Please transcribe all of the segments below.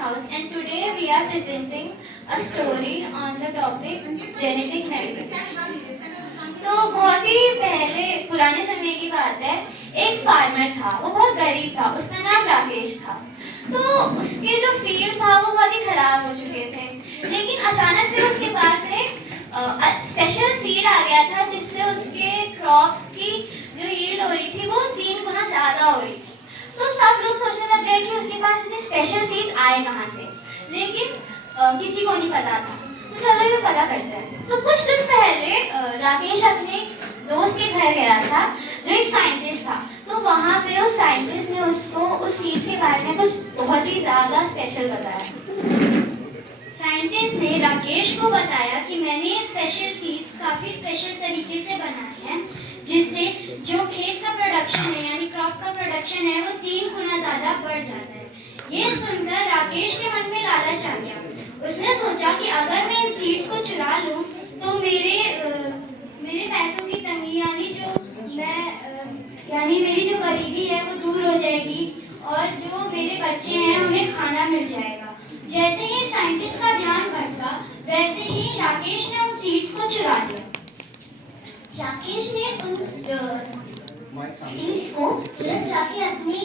house, and today we are presenting a story on the topic genetic manipulation. तो बहुत ही पहले पुराने समय की बात है, एक फार्मर था, वो बहुत गरीब था, उसका नाम राकेश था। तो उसके जो फील्ड था वो बहुत ही खराब हो चुके थे, लेकिन अचानक से उसके पास एक स्पेशल सीड आ गया था जिससे उसके क्रॉप्स की जो यील्ड हो रही थी वो 3 गुना ज़्यादा हो रही थी। तो सब लोग सोचने लग गए कि उसके पास इतने स्पेशल सीड्स आए कहाँ से, लेकिन किसी को नहीं पता था। तो चलो ये पता करते हैं। तो कुछ दिन पहले राकेश अपने दोस्त के घर गया था जो एक साइंटिस्ट था। तो वहाँ पे उस साइंटिस्ट ने उसको उस सीड के बारे में कुछ बहुत ही ज़्यादा स्पेशल बताया। साइंटिस्ट ने राकेश को बताया कि मैंने ये स्पेशल सीड्स काफ़ी स्पेशल तरीके से बनाए हैं जिससे जो खेत का प्रोडक्शन है यानी क्रॉप का प्रोडक्शन है वो 3 गुना ज़्यादा बढ़ जाता है। ये सुनकर राकेश के मन में लालच आ गया। उसने सोचा कि अगर मैं इन सीड्स को चुरा लूँ तो मेरे पैसों की तंगी यानी मेरी जो गरीबी है वो दूर हो जाएगी और जो मेरे बच्चे हैं उन्हें खाना मिल जाएगा। जैसे ही साइंटिस्ट का ध्यान भटका वैसे ही राकेश ने उन सीड्स को चुरा लिया। राकेश ने उन सीड्स को तुरंत जाके अपने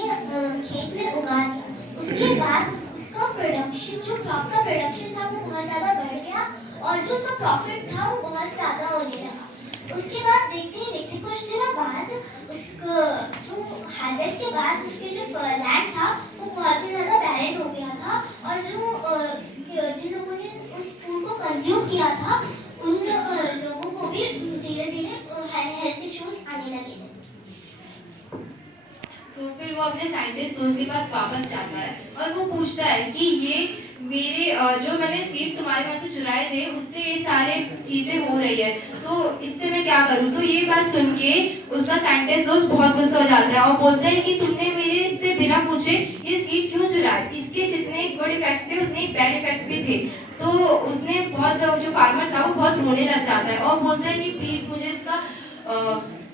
खेत में उगा दिया। उसके बाद उसका प्रोडक्शन जो क्रॉप का प्रोडक्शन था वो बहुत ज़्यादा बढ़ गया और जो उसका प्रॉफिट था वो बहुत ज़्यादा होने लगा। उसके बाद देखते ही देखते कुछ दिनों बाद उसका जो हार्वेस्ट के बाद उसके जो लैंड था वो बहुत ही ज़्यादा बैरन हो गया था और जो जिन लोगों ने उस फूड को कंज्यूम किया था उन लोगों को भी धीरे धीरे हेल्थ इश्यूज आने लगे थे। तो फिर वो अपने साइंटिस्ट दोस्त के पास वापस जाता है और वो पूछता है कि ये मेरे जो मैंने सीड तुम्हारे पास से चुराए थे उससे ये सारे चीज़ें हो रही है, तो इससे मैं क्या करूँ। तो ये बात सुन के उसका साइंटिस्ट दोस्त बहुत गुस्सा हो जाता है और बोलता है कि तुमने मेरे से बिना पूछे ये सीड क्यों चुराए, इसके जितने गुड इफेक्ट्स थे उतने बैड इफेक्ट्स भी थे। तो उसने बहुत जो फार्मर था वो बहुत रोने लग जाता है और बोलता है कि प्लीज़ मुझे इसका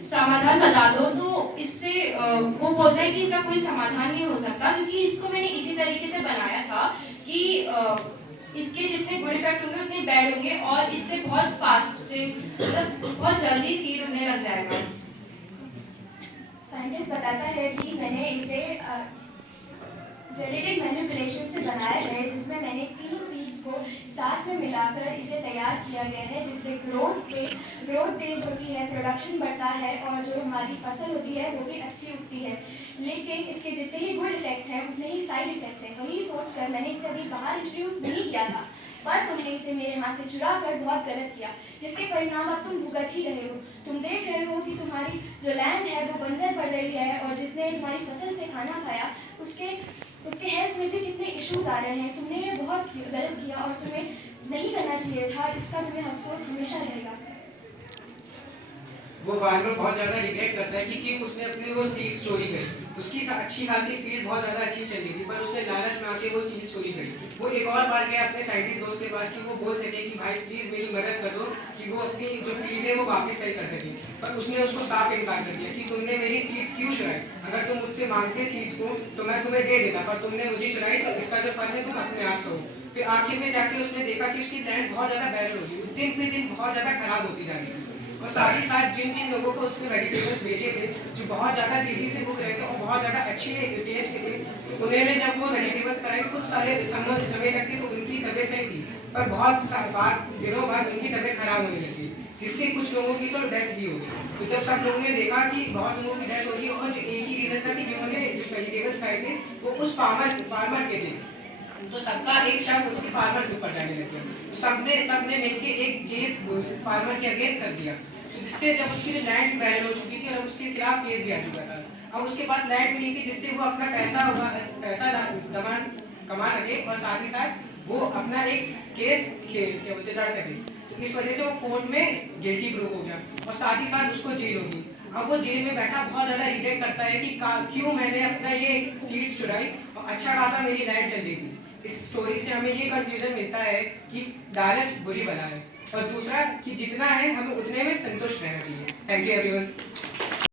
समाधान बता दो। तो इससे वो बोलता है कि इसका कोई समाधान नहीं हो सकता क्योंकि इसको मैंने इसी तरीके से बनाया था कि इसके जितने गुड इफेक्ट होंगे उतने बैड होंगे और इससे बहुत फास्ट मतलब बहुत जल्दी सीड होने लग जाएगा। साइंटिस्ट बताता है कि मैंने इसे जेनेटिक मैनिपुलेशन से बनाया है जिसमें मैंने 3 सीड्स को साथ में मिलाकर इसे तैयार किया गया है जिससे ग्रोथ तेज होती है, प्रोडक्शन बढ़ता है और जो हमारी फसल होती है वो भी अच्छी उगती है। लेकिन इसके जितने ही गुड इफेक्ट्स हैं उतने ही साइड इफेक्ट्स हैं। वही सोचकर मैंने इसे अभी बाहर इंट्रोड्यूस नहीं किया था, पर तुमने इसे मेरे हाथ से चुरा कर बहुत गलत किया जिसके परिणाम अब तुम भुगत ही रहे हो। तुम देख रहे हो कि तुम्हारी जो लैंड है वो बंजर पड़ रही है और जिसने तुम्हारी फसल से खाना खाया उसके हेल्थ में भी कितने इश्यूज आ रहे हैं। तुमने ये बहुत गलत किया और तुम्हें नहीं करना चाहिए था, इसका तुम्हें अफसोस हमेशा रहेगा। वो फार्मर बहुत ज्यादा रिग्रेट करता है कि क्यों उसने अपनी वो सीड चोरी करी। उसकी अच्छी खासी फील्ड बहुत ज्यादा अच्छी चल रही थी पर उसने लालच में आके वो सीड चोरी करी। वो एक और बार गया अपने साइंटिस्ट दोस्त के पास कि वो बोल सके कि भाई प्लीज मेरी मदद कर दो कि वो अपनी जो फील्ड है वो वापस सही कर सके, पर उसने उसको साफ इनकार कर दिया कि तुमने मेरी सीड्स क्यों चुराई। अगर तुम मुझसे मांगते सीड्स को तो मैं तुम्हें दे देता, पर तुमने मुझे चुराई तो इसका जो फल है तुम अपने आप सो। फिर आखिर में जाके उसने देखा कि उसकी लैंड बहुत ज्यादा बैरन हो गई, दिन पे दिन बहुत ज्यादा खराब होती जा रही थी। और साथ ही साथ जिन जिन लोगों को उसने वेजिटेबल्स भेजे थे जो बहुत ज़्यादा तेजी से उग रहे थे और बहुत ज़्यादा अच्छे टेस्ट के थे, उन्होंने जब वो वेजिटेबल्स कराई कुछ सारे समय तक तो उनकी तबीयत सही थी, पर बहुत दिनों बाद उनकी तबीयत खराब होने लगी जिससे कुछ लोगों की तो डेथ भी हो गई। तो जब सब लोगों ने देखा कि बहुत लोगों की डेथ हो रही है और जो एक ही रीज़न था कि जिन्होंने जो वेजिटेबल्स खाए थे वो उस फार्मर के थे, तो सबका एक शक उसके फार्मर के ऊपर जाने लग गया। तो सबने मिलके एक केस फार्मर के अगेंस्ट कर दिया, जिससे जब उसकी जो लैंड बैरन हो चुकी थी और उसके खिलाफ केस भी आ चुका था। अब उसके पास लैंड मिली थी जिससे वो अपना पैसा कमा सके और साथ ही साथ वो अपना एक केस लड़ सके। तो इस वजह से वो कोर्ट में गिल्टी प्रूफ हो गया और साथ ही साथ उसको जेल होगी। अब वो जेल में बैठा बहुत ज्यादा रिग्रेट करता है कि क्यों मैंने अपना ये सीड्स चुराई और अच्छा खासा मेरी लैंड चल रही थी। इस स्टोरी से हमें ये कंक्लूजन मिलता है कि लालच बुरी बला है और दूसरा कि जितना है हमें उतने में संतुष्ट रहना चाहिए। Thank you everyone.